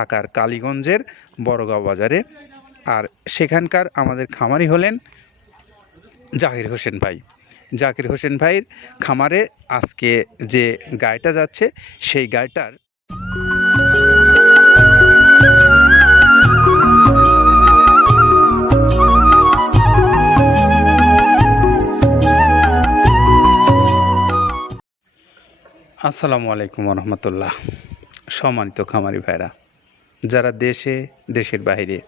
ঢাকার কালীগঞ্জের বড়গাঁও বাজারে। আর সেখানকার আমাদের খামারি হলেন জাকির হোসেন ভাই। জাকির হোসেন ভাইয়ের খামারে আজকে যে গাইটা যাচ্ছে সেই গাইটার আসসালামু আলাইকুম রহমতুল্লাহ। সম্মানিত খামারি ভাইরা, যারা দেশের বাইরে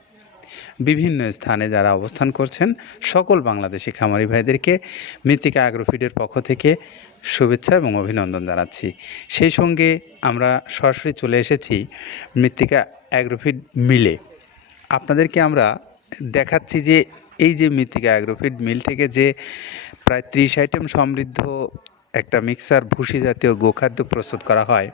বিভিন্ন স্থানে যারা অবস্থান করছেন, সকল বাংলাদেশি খামারি ভাইদেরকে মৃত্তিকা অ্যাগ্রোফিডের পক্ষ থেকে শুভেচ্ছা এবং অভিনন্দন জানাচ্ছি। সেই সঙ্গে আমরা সরাসরি চলে এসেছি মৃত্তিকা অ্যাগ্রোফিড মিলে। আপনাদেরকে আমরা দেখাচ্ছি যে এই যে মৃত্তিকা অ্যাগ্রোফিড মিল থেকে যে প্রায় 30 আইটেম সমৃদ্ধ একটা মিক্সার ভুসি জাতীয় গোখাদ্য প্রস্তুত করা হয়,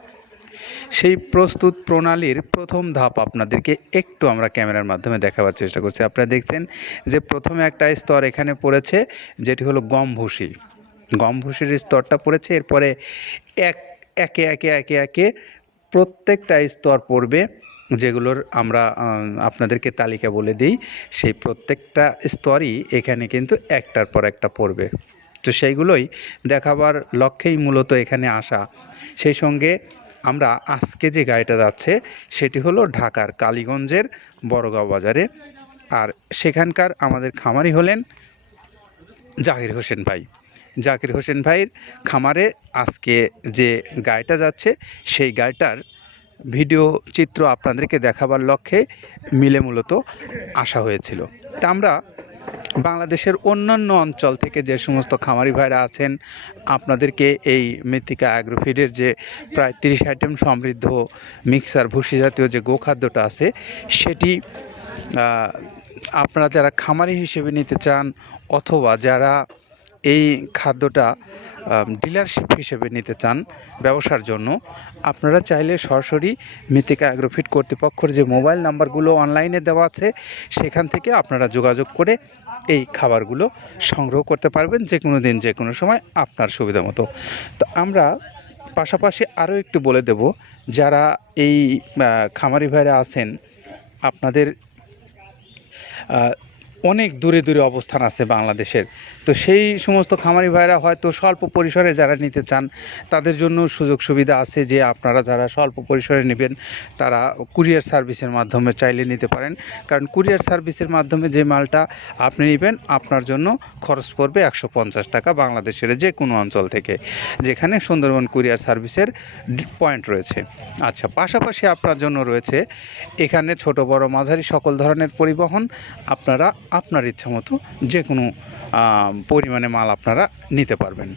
সেই প্রস্তুত প্রণালীর প্রথম ধাপ আপনাদেরকে একটু আমরা ক্যামেরার মাধ্যমে দেখাবার চেষ্টা করছি। আপনারা দেখছেন যে প্রথমে একটা স্তর এখানে পড়েছে, যেটি হলো গম ভুসি। গম ভুসির স্তরটা পড়েছে, এরপরে একে একে একে একে প্রত্যেকটা স্তর পড়বে, যেগুলোর আমরা আপনাদেরকে তালিকা বলে দিই। সেই প্রত্যেকটা স্তরই এখানে কিন্তু একটার পর একটা পড়বে। তো সেইগুলোই দেখাবার লক্ষ্যেই মূলত এখানে আসা। সেই সঙ্গে আমরা আজকে যে গাড়িটা যাচ্ছে সেটি হলো ঢাকার কালীগঞ্জের বড়গাঁও বাজারে। আর সেখানকার আমাদের খামারি হলেন জাকির হোসেন ভাই। জাকির হোসেন ভাইয়ের খামারে আজকে যে গাড়িটা যাচ্ছে সেই গাড়িটার ভিডিও চিত্র আপনাদেরকে দেখাবার লক্ষ্যে মিলে মূলত আসা হয়েছিল। তা আমরা বাংলাদেশের অন্যান্য অঞ্চল থেকে যে সমস্ত খামারি ভাইরা আছেন, আপনাদেরকে এই মৃত্তিকা অ্যাগ্রোফিডের যে প্রায় 30 আইটেম সমৃদ্ধ মিক্সার ভুসি জাতীয় যে গোখাদ্যটা আছে সেটি আপনারা যারা খামারি হিসেবে নিতে চান অথবা যারা এই খাদ্যটা ডিলারশিপ হিসেবে নিতে চান ব্যবসার জন্য, আপনারা চাইলে সরাসরি মৃত্তিকা অ্যাগ্রোফিড কর্তৃপক্ষের যে মোবাইল নাম্বারগুলো অনলাইনে দেওয়া আছে সেখান থেকে আপনারা যোগাযোগ করে এই খাবারগুলো সংগ্রহ করতে পারবেন যে কোনো দিন যে কোনো সময় আপনার সুবিধা মতো। তো আমরা পাশাপাশি আরও একটু বলে দেব, যারা এই খামারি ভাইরা আছেন, আপনাদের অনেক দূরে দূরে অবস্থান আছে বাংলাদেশের। তো সেই সমস্ত খামারি ভাইরা হয়তো স্বল্প পরিসরে যারা নিতে চান তাদের জন্য সুযোগ সুবিধা আছে যে আপনারা যারা স্বল্প পরিসরে নেবেন তারা কুরিয়ার সার্ভিসের মাধ্যমে চাইলে নিতে পারেন। কারণ কুরিয়ার সার্ভিসের মাধ্যমে যে মালটা আপনি নেবেন আপনার জন্য খরচ পড়বে 150 টাকা, বাংলাদেশের যে কোনো অঞ্চল থেকে, যেখানে সুন্দরবন কুরিয়ার সার্ভিসের পয়েন্ট রয়েছে। আচ্ছা, পাশাপাশি আপনার জন্য রয়েছে এখানে ছোট বড় মাঝারি সকল ধরনের পরিবহন। আপনারা আপনার ইচ্ছা মতো যে কোনো পরিমাণে মাল আপনারা নিতে পারবেন।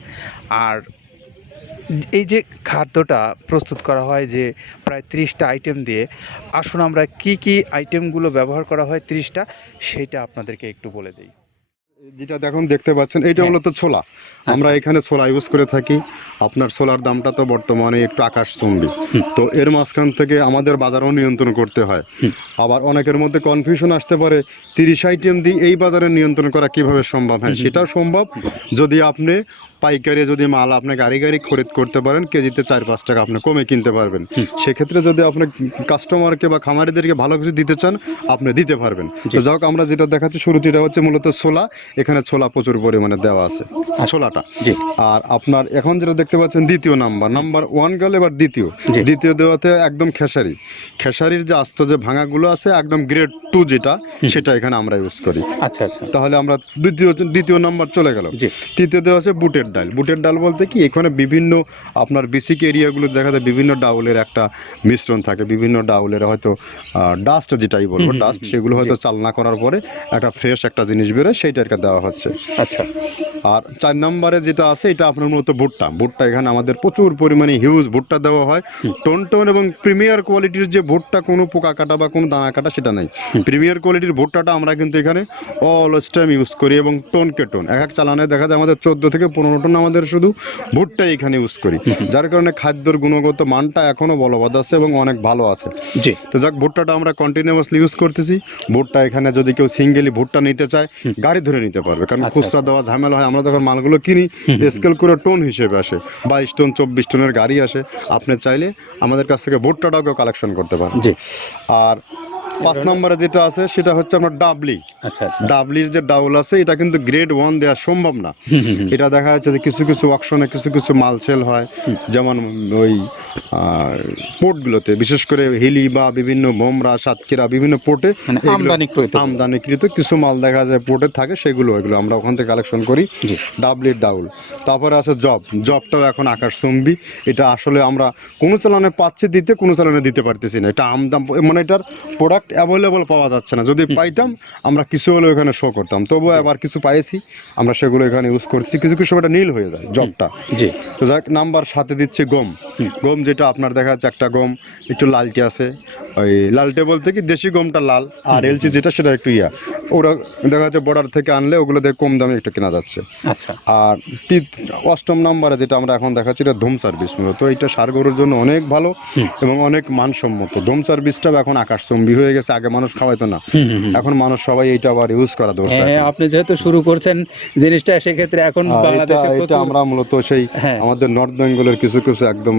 আর এই যে খাদ্যটা প্রস্তুত করা হয় যে প্রায় 30টা আইটেম দিয়ে, আসুন আমরা কি কি আইটেমগুলো ব্যবহার করা হয় 30টা সেটা আপনাদেরকে একটু বলে দিই। যেটা দেখতে পাচ্ছেন এইটা হলো তো ছোলা। আমরা এখানে ছোলা ইউজ করে থাকি। আপনার ছোলার দামটা তো বর্তমানে একটু আকাশচুম্বী। তো এর মাঝখান থেকে আমাদের বাজারও নিয়ন্ত্রণ করতে হয়। আবার অনেকের মধ্যে কনফিউশন আসতে পারে 30 আইটেম দিয়ে এই বাজারে নিয়ন্ত্রণ করা কিভাবে সম্ভব। হ্যাঁ, সেটাও সম্ভব যদি আপনি পাইকারি যদি মাল আপনি গাড়ি খরিদ করতে পারেন, কেজিতে 4-5 টাকা আপনি কমে কিনতে পারবেন। সেক্ষেত্রে যদি আপনি কাস্টমারকে বা খামারিদেরকে ভালো কিছু দিতে চান আপনি দিতে পারবেন। তো যাই হোক, আমরা যেটা দেখাচ্ছি শুরুতে এটা হচ্ছে মূলত ছোলা। এখানে ছোলা প্রচুর পরিমাণে দেওয়া আছে ছোলাটা। আর আপনার এখন যেটা দেখতে পাচ্ছেন দ্বিতীয় নাম্বার 1 গেল, এবার দ্বিতীয় দেওয়াতে একদম খেসারির যে আস্ত যে ভাঙাগুলো আছে একদম গ্রেড 2 যেটা, সেটা এখানে আমরা ইউজ করি। আচ্ছা আচ্ছা, তাহলে আমরা দ্বিতীয় নাম্বার চলে গেল। তৃতীয় দেওয়া আছে বুটের ডাল বলতে কি, এখানে বিভিন্ন আপনার বেসিক এরিয়াগুলো দেখা যায় বিভিন্ন ডাউলের একটা মিশ্রণ থাকে, বিভিন্ন ডাউলের হয়তো ডাস্ট যেটাই বলবো ডাস্ট, সেগুলো হয়তো চালনা করার পরে একটা ফ্রেশ একটা জিনিস বেরোয়, সেইটাকে দেওয়া হচ্ছে। আচ্ছা, আর 4 নম্বরে যেটা আছে এটা আপনার মূলত ভুট্টা এখানে আমাদের প্রচুর পরিমাণে হিউজ ভুট্টা দেওয়া হয়। টোন এবং প্রিমিয়ার কোয়ালিটির যে ভুট্টা, কোনো পোকা কাটা বা কোনো দানা কাটা সেটা নাই। প্রিমিয়ার কোয়ালিটির ভুট্টাটা আমরা কিন্তু এখানে অলওয়েজ টাইম ইউজ করি, এবং টোনকে টোন এক এক চালানে দেখা যায় আমাদের 14 থেকে 15 টন আমাদের শুধু ভুট্টা এখানে ইউজ করি, যার কারণে খাদ্যর গুণগত মানটা এখনও বলবৎ আছে এবং অনেক ভালো আছে। জি। তো যাক, ভুট্টাটা আমরা কন্টিনিউয়াসলি ইউজ করতেছি। ভুট্টা এখানে যদি কেউ সিঙ্গেলি ভুট্টা নিতে চায় গাড়ি ধরে নিতে পারবে, কারণ আচ্ছা, খুচরা দেওয়া ঝামেলা হয়। আমরা যখন মালগুলো কিনি স্কেল করে টোন হিসেবে আসে, 22 টন 24 টনের গাড়ি আসে। আপনি চাইলে আমাদের কাছ থেকে ভুট্টাটাও কেউ কালেকশন করতে পারেন। জি। আর 5 নম্বরে যেটা আছে সেটা হচ্ছে আপনার ডাবলি। আচ্ছা আচ্ছা। ডাবলির যে ডাউল আছে এটা কিন্তু গ্রেড 1 দেওয়া সম্ভব না। এটা দেখা যাচ্ছে যে কিছু কিছু অকশনে কিছু কিছু মাল সেল হয়, যেমন ওই পোর্টগুলোতে, বিশেষ করে হিলি বা বিভিন্ন বোমরা সাতক্ষীরা বিভিন্ন পোর্টে মানে আমদানিকৃত কিছু মাল দেখা যায় পোর্টে থাকে, এগুলো আমরা ওখান থেকে কালেকশন করি। ডাবলির ডাউল। তারপরে আছে জবটাও এখন আকাশচুম্বী। এটা আসলে আমরা কোনো চালানে পাচ্ছি দিতে, কোনো চালানে দিতে পারতেছি না। এটা আমদাম, মানে এটার প্রোডাক্ট অ্যাভেলেবল পাওয়া যাচ্ছে না। যদি পাইতাম আমরা কিছু হলেও এখানে শো করতাম, তবুও আবার কিছু পাইছি আমরা, সেগুলো এখানে ইউজ করছি। কিছু কিছু সময় নীল হয়ে যায় জবটা। জি। তো যাক, নাম্বার 7-এ দিচ্ছে গম। যেটা আপনার দেখা যাচ্ছে একটা গম একটু লালটে আছে, ওই লালটে বলতে কি দেশি গমটা লাল, আর এলচি যেটা সেটা একটু ওরা দেখা যাচ্ছে বর্ডার থেকে আনলে ওগুলো দিয়ে কম দামে একটু কেনা যাচ্ছে। আচ্ছা। আর 8ম নম্বরে যেটা আমরা এখন দেখাচ্ছি এটা ধুম সার্ভিস। মূলত এটা ষাঁড় গরুর জন্য অনেক ভালো এবং অনেক মানসম্মত। ধুম সার্ভিসটাও এখন আকাশচুম্বী হয়ে গেছে। আগে মানুষ খাওয়াইতো না, এখন মানুষ সবাই এইটা আবার ইউজ করা দরকার। হ্যাঁ, আপনি যেহেতু শুরু করছেন জিনিসটা, সেক্ষেত্রে এখন বাংলাদেশে এটা আমরা মূলত সেই আমাদের নর্থ বেঙ্গলের কিছু কিছু একদম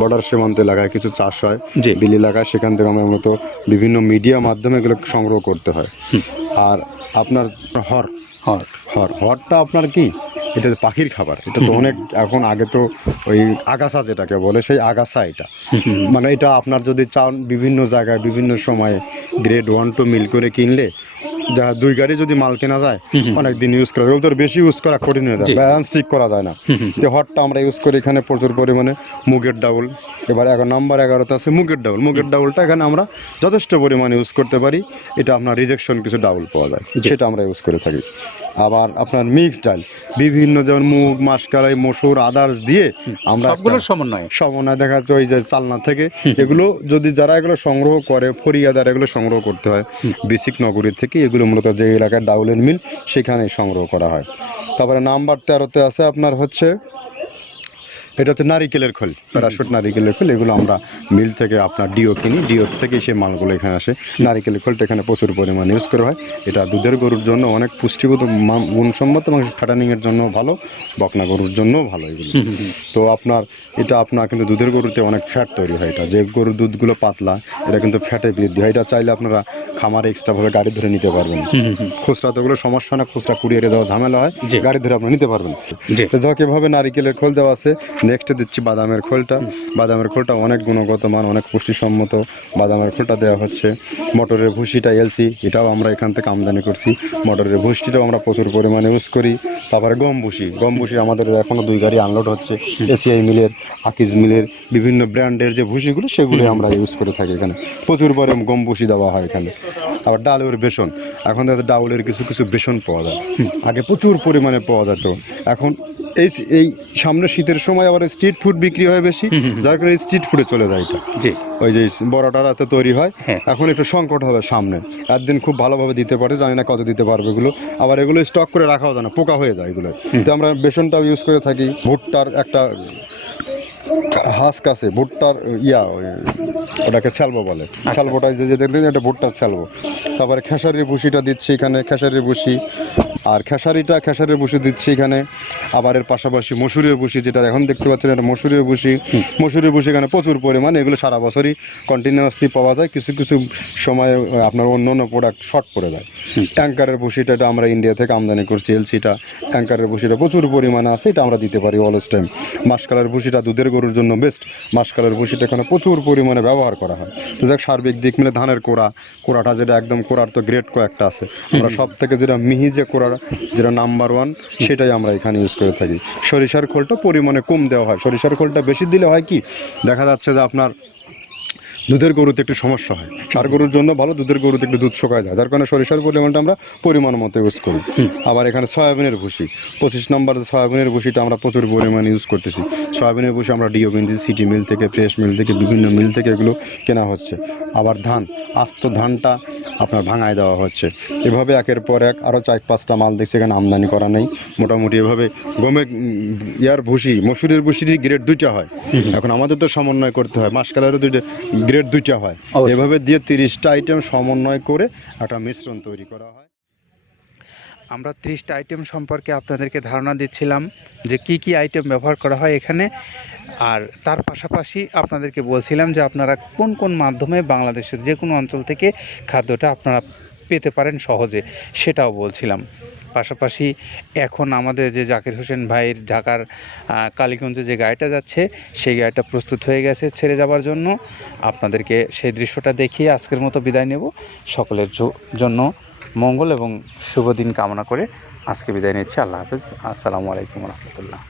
বর্ডার সীমান্ত এলাকায় কিছু চাষ হয়, বিল এলাকায়, সেখান থেকে আমরা মূলত বিভিন্ন মিডিয়া মাধ্যমে এগুলো সংগ্রহ করতে হয়। আর আপনার হরটা আপনার কি, এটা পাখির খাবার। এটা তো অনেক এখন, আগে তো ওই আগাছা যেটাকে বলে সেই আগাছা, এটা মানে এটা আপনার যদি চান বিভিন্ন জায়গায় বিভিন্ন সময়ে গ্রেড 1 2 মিল করে কিনলে যা 2 গাড়ি যদি মাল কেনা যায় অনেক দিন ইউজ করা যায়। ওদের বেশি ইউজ করা কঠিন হয়ে যায়, ব্যালেন্স ঠিক করা যায় না। তো হটটা আমরা ইউজ করি এখানে প্রচুর পরিমাণে। মুগের ডাউল, এবার নাম্বার 11তে আছে মুগের ডাউলটা এখানে আমরা যথেষ্ট পরিমাণে ইউজ করতে পারি। এটা আপনার রিজেকশন কিছু ডাউল পাওয়া যায়, সেটা আমরা ইউজ করে থাকি। আবার আপনার মিক্সড ডাল বিভিন্ন, যেমন মুগ, মাসকলাই, মসুর, আদার্স দিয়ে আমরা সবগুলোর সমন্বয় দেখা যাচ্ছে ওই যে চালনা থেকে এগুলো যদি যারা এগুলো সংগ্রহ করে, ফরিয়াদার এগুলো সংগ্রহ করতে হয় বেসিক নগরী থেকে। এগুলো মূলত যে এলাকায় ডাউলের মিল সেখানে সংগ্রহ করা হয়। তারপরে নাম্বার 13তে আছে আপনার হচ্ছে, এটা হচ্ছে নারিকেলের খোল, প্যারাশুট নারিকেলের খোল। এগুলো আমরা মিল থেকে আপনার ডিও কিনি, ডিওর থেকে সেই মালগুলো এখানে আসে। নারিকেলের খোলটা এখানে প্রচুর পরিমাণে ইউজ করা হয়। এটা দুধের গরুর জন্য অনেক পুষ্টিগত গুণসম্মত এবং ফ্যাটানিংয়ের জন্য ভালো, বকনা গরুর জন্যও ভালো এগুলো। তো আপনার কিন্তু দুধের গরুতে অনেক ফ্যাট তৈরি হয়। এটা যে গরুর দুধগুলো পাতলা, এটা কিন্তু ফ্যাটে বৃদ্ধি হয়। এটা চাইলে আপনারা খামারে এক্সট্রাভাবে গাড়ি ধরে নিতে পারবেন। খুচরা তো ওগুলো সমস্যা না, খুচরা কুরিয়ারে যাওয়া ঝামেলা হয়, গাড়ি ধরে আপনি নিতে পারবেন। তো যাক, এভাবে নারিকেলের খোল দেওয়া আছে। নেক্সটে দিচ্ছি বাদামের খোলটা অনেক গুণগত মান, অনেক পুষ্টিসম্মত। বাদামের খোলটা দেওয়া হচ্ছে। মটরের ভুসিটা এলসি, এটাও আমরা এখান থেকে আমদানি করছি। মটরের ভুসিটাও আমরা প্রচুর পরিমাণে ইউজ করি। তারপরে গম ভুসি আমাদের এখনও 2 গাড়ি আনলোড হচ্ছে। এসিআই মিলের, আকিজ মিলের বিভিন্ন ব্র্যান্ডের যে ভুসিগুলো সেগুলো আমরা ইউজ করে থাকি। এখানে প্রচুর পরিমাণে গম ভুসি দেওয়া হয় এখানে। আবার ডালের বেসন, এখন ডাউলের কিছু কিছু বেসন পাওয়া যায়, আগে প্রচুর পরিমাণে পাওয়া যেত। এখন এই সামনে শীতের সময় আবার স্ট্রিট ফুড বিক্রি হয় বেশি, যার কারণে স্ট্রিট ফুডে চলে যায়। এটা ওই যে বড়টা রাতে তৈরি হয়। এখন একটু সংকট হবে সামনে, একদিন খুব ভালোভাবে দিতে পারে, জানি না কত দিতে পারবে এগুলো। আবার এগুলো স্টক করে রাখাও যায় না, পোকা হয়ে যায় এগুলো। তো আমরা বেসনটাও ইউজ করে থাকি। ভুট্টার একটা হাস্ক আছে, ভুট্টার ওটাকে স্যালবো বলে, স্যালবোটা যে দেখবেন এটা ভুট্টার স্যালবো। তারপরে খেসারির ভুসিটা দিচ্ছি এখানে, খেসারির ভুসি। আর খেসারির ভুসি দিচ্ছি এখানে। আবার এর পাশাপাশি মসুরের ভুসি, যেটা এখন দেখতে পাচ্ছেন এটা মসুরের ভুসি এখানে প্রচুর পরিমাণে। এগুলো সারা বছরই কন্টিনিউয়াসলি পাওয়া যায়, কিছু কিছু সময় আপনার অন্য প্রোডাক্ট শর্ট পড়ে যায়। ট্যাঙ্কারের ভুসিটা এটা আমরা ইন্ডিয়া থেকে আমদানি করছি, এলসিটা। ট্যাঙ্কারের ভুসিটা প্রচুর পরিমাণে আছে, এটা আমরা দিতে পারি অলওয়েজ টাইম। মাসকালের ভুসিটা দুধের গরুর জন্য বেস্ট। মাসকালের ভুসিটা এখানে প্রচুর পরিমাণে ব্যবহার করা হয়। তো যাক, সার্বিক দিক মিলে ধানের কোড়াটা যেটা একদম কোড়ার তো গ্রেড কয়েকটা আছে, আমরা সব থেকে যেটা মিহি যে কোড়া, যেটা নাম্বার 1, সেটাই আমরা এখানে ইউজ করে থাকি। সরিষার খোলটা পরিমাণে কম দেওয়া হয়। সরিষার খোলটা বেশি দিলে হয় কি, দেখা যাচ্ছে যে আপনার দুধের গরুতে একটু সমস্যা হয়। ষাঁড় গরুর জন্য ভালো, দুধের গরুতে একটু দুধ শুকায় যায়, যার কারণে সরিষার পরিমাণটা আমরা পরিমাণ মতো ইউজ করি। আবার এখানে সয়াবিনের ভুসি, 25 নম্বর সয়াবিনের ভুসিটা আমরা প্রচুর পরিমাণে ইউজ করতেছি। সয়াবিনের ভুসি আমরা ডিও কিনছি, সিটি মিল থেকে, ফ্রেশ মিল থেকে, বিভিন্ন মিল থেকে এগুলো কেনা হচ্ছে। আবার ধান, আস্ত ধানটা আপনার ভাঙায় দেওয়া হচ্ছে। এভাবে একের পর এক আরও 4-5টা মাল দেখছি এখানে আমদানি করা নেই। মোটামুটি এভাবে গমে ইয়ার ভুসি, মসুরের ভুসিরই গ্রেড 2টা হয়। এখন আমাদের তো সমন্বয় করতে হয়, মাসকালেরও গ্রেড 2টা হয়। অবশ্যই। এভাবে দিয়ে 30টা আইটেম সমন্বয় করে একটা মিশ্রণ তৈরি করা হয়। আমরা 30টা আইটেম সম্পর্কে আপনাদেরকে ধারণা দিচ্ছিলাম যে কি কি আইটেম ব্যবহার করা হয় এখানে, আর তার পাশাপাশি আপনাদেরকে বলছিলাম যে আপনারা কোন কোন মাধ্যমে বাংলাদেশের যে কোনো অঞ্চল থেকে খাদ্যটা আপনারা পেতে পারেন সহজে, সেটাও বলছিলাম। পাশাপাশি এখন আমাদের যে জাকির হোসেন ভাইয়ের ঢাকার কালীগঞ্জে যে গাড়িটা যাচ্ছে, সেই গাড়িটা প্রস্তুত হয়ে গেছে ছেড়ে যাবার জন্য। আপনাদেরকে সেই দৃশ্যটা দেখিয়ে আজকের মতো বিদায় নেব। সকলের জন্য মঙ্গল এবং শুভ দিন কামনা করে আজকে বিদায় নিচ্ছি। আল্লাহ হাফেজ। আসসালামু আলাইকুম রহমতুল্লাহ।